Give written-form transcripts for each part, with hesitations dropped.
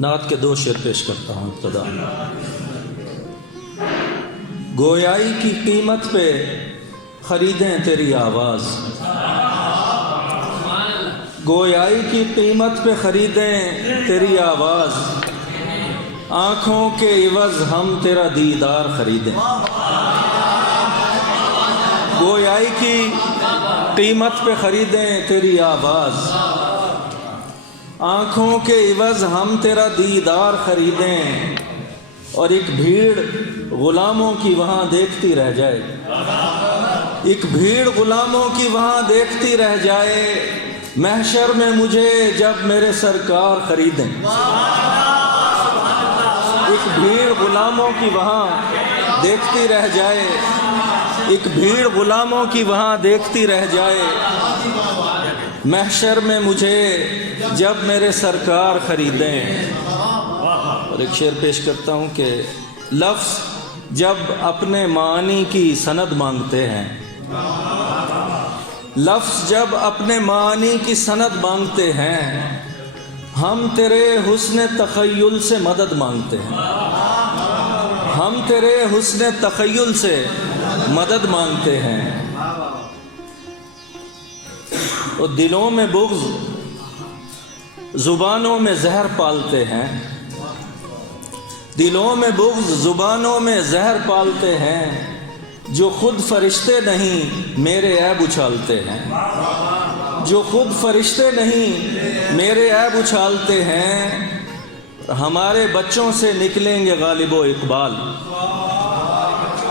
نعت کے 2 شعر پیش کرتا ہوں ابتدا۔ گویائی کی قیمت پہ خریدیں تیری آواز، گویائی کی قیمت پہ خریدیں تیری آواز، آنکھوں کے عوض ہم تیرا دیدار خریدیں۔ گویائی کی قیمت پہ خریدیں تیری آواز، آنکھوں کے عوض ہم تیرا دیدار خریدیں، اور ایک بھیڑ غلاموں کی وہاں دیکھتی رہ جائے، ایک بھیڑ غلاموں کی وہاں دیکھتی رہ جائے، محشر میں مجھے جب میرے سرکار خریدیں۔ ایک بھیڑ غلاموں کی وہاں دیکھتی رہ جائے، ایک بھیڑ غلاموں کی وہاں دیکھتی رہ جائے، محشر میں مجھے جب میرے سرکار خریدیں۔ اور ایک شعر پیش کرتا ہوں کہ لفظ جب اپنے معنی کی سند مانگتے ہیں، لفظ جب اپنے معنی کی سند مانگتے ہیں، ہم تیرے حسن تخیل سے مدد مانگتے ہیں، ہم تیرے حسن تخیل سے مدد مانگتے ہیں۔ اور دلوں میں بغض زبانوں میں زہر پالتے ہیں، دلوں میں بغض زبانوں میں زہر پالتے ہیں، جو خود فرشتے نہیں میرے عیب اچھالتے ہیں، جو خود فرشتے نہیں میرے عیب اچھالتے ہیں، ہمارے بچوں سے نکلیں گے غالب و اقبال،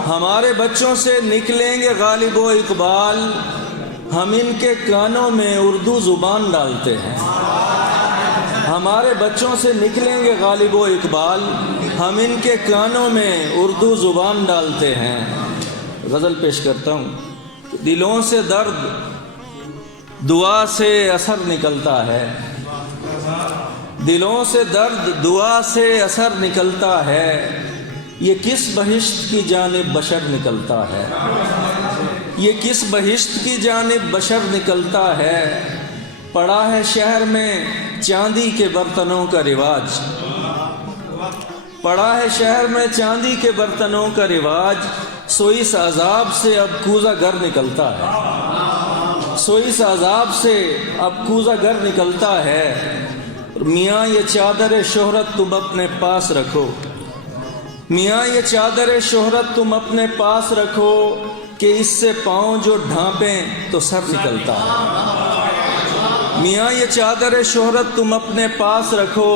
ہمارے بچوں سے نکلیں گے غالب و اقبال، ہم ان کے کانوں میں اردو زبان ڈالتے ہیں، ہمارے بچوں سے نکلیں گے غالب و اقبال، ہم ان کے کانوں میں اردو زبان ڈالتے ہیں۔ غزل پیش کرتا ہوں۔ دلوں سے درد دعا سے اثر نکلتا ہے، دلوں سے درد دعا سے اثر نکلتا ہے، یہ کس بہشت کی جانب بشر نکلتا ہے، یہ کس بہشت کی جانب بشر نکلتا ہے، پڑا ہے شہر میں چاندی کے برتنوں کا رواج، پڑا ہے شہر میں چاندی کے برتنوں کا رواج، سو اس عذاب سے اب کوزہ گر نکلتا ہے، سو اس عذاب سے اب کوزہ گر نکلتا ہے، میاں یہ چادر شہرت تم اپنے پاس رکھو، میاں یہ چادر شہرت تم اپنے پاس رکھو، کہ اس سے پاؤں جو ڈھانپیں تو سر نکلتا ہے، میاں یہ چادر شہرت تم اپنے پاس رکھو،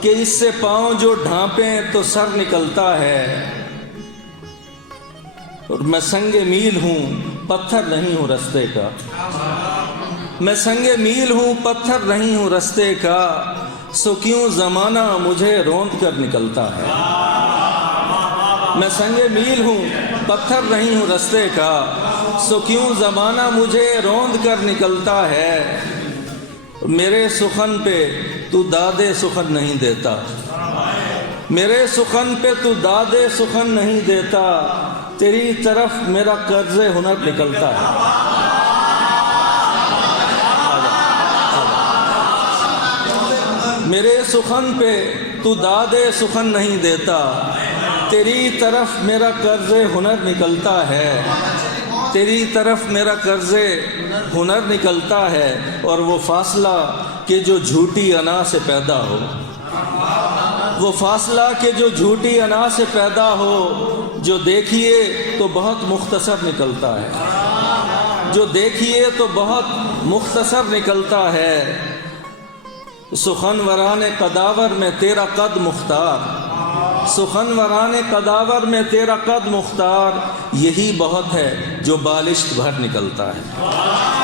کہ اس سے پاؤں جو ڈھانپیں تو سر نکلتا ہے، اور میں سنگ میل ہوں پتھر نہیں ہوں رستے کا، میں سنگ میل ہوں پتھر نہیں ہوں رستے کا، سو کیوں زمانہ مجھے روند کر نکلتا ہے، میں سنگ میل ہوں پتھر نہیں ہوں رستے کا، سو کیوں زمانہ مجھے روند کر نکلتا ہے، میرے سخن پہ تو دادے سخن نہیں دیتا، میرے سخن پہ تو دادے سخن نہیں دیتا، تیری طرف میرا قرض ہنر نکلتا ہے، میرے سخن پہ تو دادے سخن نہیں دیتا، تیری طرف میرا قرض ہنر نکلتا ہے، تیری طرف میرا قرض ہنر نکلتا ہے، اور وہ فاصلہ کہ جو جھوٹی انا سے پیدا ہو، وہ فاصلہ کہ جو جھوٹی انا سے پیدا ہو، جو دیکھیے تو بہت مختصر نکلتا ہے، جو دیکھیے تو بہت مختصر نکلتا ہے، سخن وران قداور میں تیرا قد مختار، سخن وران قداور میں تیرا قد مختار، یہی بہت ہے جو بالشت بھر نکلتا ہے۔